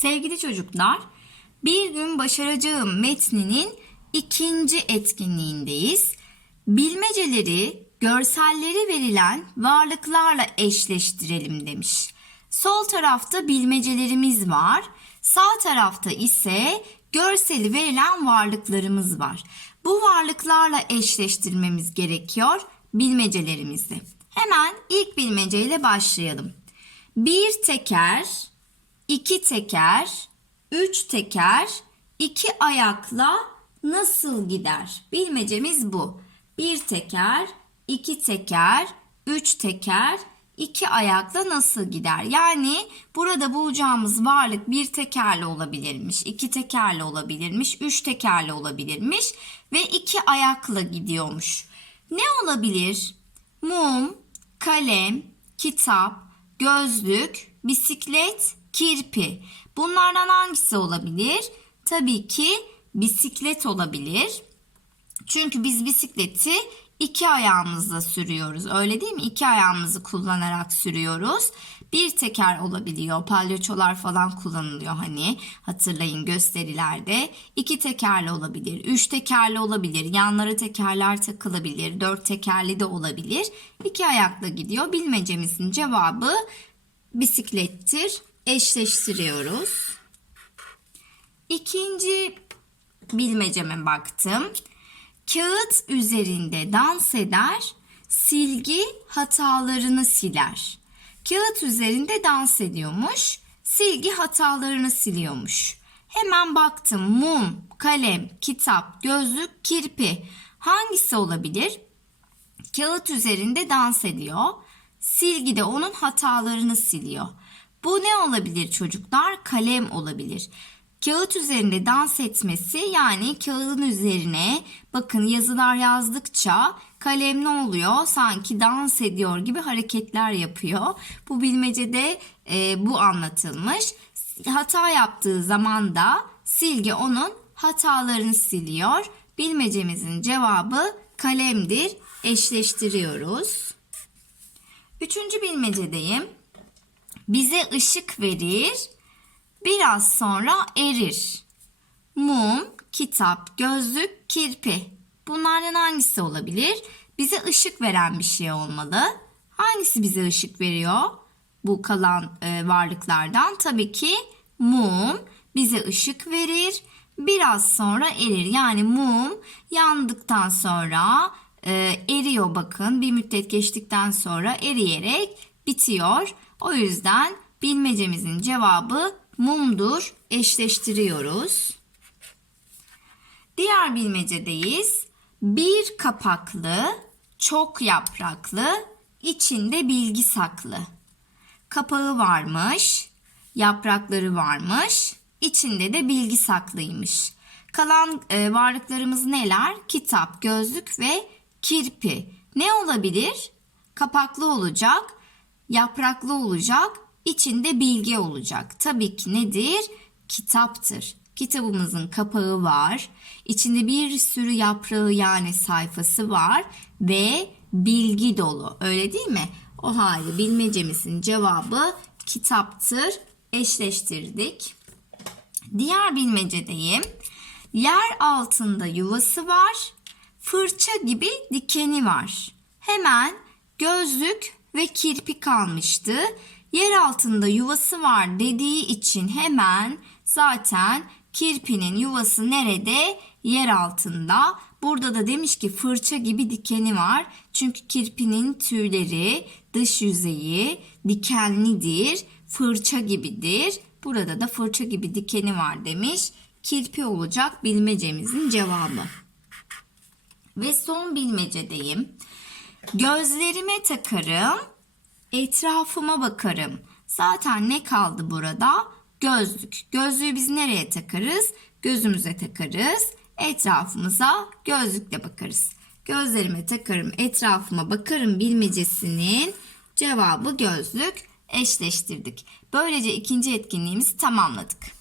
Sevgili çocuklar, bir gün başaracağım metninin ikinci etkinliğindeyiz. Bilmeceleri görselleri verilen varlıklarla eşleştirelim demiş. Sol tarafta bilmecelerimiz var. Sağ tarafta ise görseli verilen varlıklarımız var. Bu varlıklarla eşleştirmemiz gerekiyor bilmecelerimizi. Hemen ilk bilmeceyle başlayalım. Bir teker, iki teker, üç teker, iki ayakla nasıl gider? Bilmecemiz bu. Bir teker, iki teker, üç teker, iki ayakla nasıl gider? Yani burada bulacağımız varlık bir tekerle olabilirmiş, iki tekerle olabilirmiş, üç tekerle olabilirmiş ve iki ayakla gidiyormuş. Ne olabilir? Mum, kalem, kitap, gözlük, bisiklet, kirpi. Bunlardan hangisi olabilir? Tabii ki bisiklet olabilir. Çünkü biz bisikleti iki ayağımızla sürüyoruz. Öyle değil mi? İki ayağımızı kullanarak sürüyoruz. Bir teker olabiliyor. Palyaçolar falan kullanılıyor hani. Hatırlayın gösterilerde. İki tekerli olabilir. Üç tekerli olabilir. Yanlara tekerler takılabilir. Dört tekerli de olabilir. İki ayakla gidiyor. Bilmecemizin cevabı bisiklettir. Eşleştiriyoruz. İkinci bilmeceme baktım. Kağıt üzerinde dans eder, silgi hatalarını siler. Kağıt üzerinde dans ediyormuş, silgi hatalarını siliyormuş. Hemen baktım mum, kalem, kitap, gözlük, kirpi. Hangisi olabilir? Kağıt üzerinde dans ediyor. Silgi de onun hatalarını siliyor. Bu ne olabilir çocuklar? Kalem olabilir. Kağıt üzerinde dans etmesi yani kağıdın üzerine bakın yazılar yazdıkça kalem ne oluyor? Sanki dans ediyor gibi hareketler yapıyor. Bu bilmecede e, bu anlatılmış. Hata yaptığı zaman da silgi onun hatalarını siliyor. Bilmecemizin cevabı kalemdir. Eşleştiriyoruz. Üçüncü bilmecedeyim. Bize ışık verir, biraz sonra erir. Mum, kitap, gözlük, kirpi. Bunlardan hangisi olabilir? Bize ışık veren bir şey olmalı. Hangisi bize ışık veriyor? Bu kalan e, varlıklardan tabii ki mum bize ışık verir. Biraz sonra erir. Yani mum yandıktan sonra e, eriyor bakın. Bir müddet geçtikten sonra eriyerek bitiyor. O yüzden bilmecemizin cevabı mumdur. Eşleştiriyoruz. Diğer bilmecedeyiz. Bir kapaklı, çok yapraklı, içinde bilgi saklı. Kapağı varmış, yaprakları varmış, içinde de bilgi saklıymış. Kalan e, varlıklarımız neler? Kitap, gözlük ve kirpi. Ne olabilir? Kapaklı olacak, yapraklı olacak, içinde bilgi olacak. Tabii ki nedir? Kitaptır. Kitabımızın kapağı var. İçinde bir sürü yaprağı yani sayfası var ve bilgi dolu. Öyle değil mi? O halde bilmecemizin cevabı kitaptır. Eşleştirdik. Diğer bilmecedeyim. Yer altında yuvası var. Fırça gibi dikeni var. Hemen gözlük ve kirpi kalmıştı. Yer altında yuvası var dediği için hemen zaten kirpinin yuvası nerede? Yer altında. Burada da demiş ki fırça gibi dikeni var. Çünkü kirpinin tüyleri, dış yüzeyi dikenlidir. Fırça gibidir. Burada da fırça gibi dikeni var demiş. Kirpi olacak bilmecemizin cevabı. Ve son bilmecedeyim. Gözlerime takarım, etrafıma bakarım. Zaten ne kaldı burada? Gözlük. Gözlüğü biz nereye takarız? Gözümüze takarız. Etrafımıza gözlükle bakarız. Gözlerime takarım, etrafıma bakarım bilmecesinin cevabı gözlük eşleştirdik. Böylece ikinci etkinliğimizi tamamladık.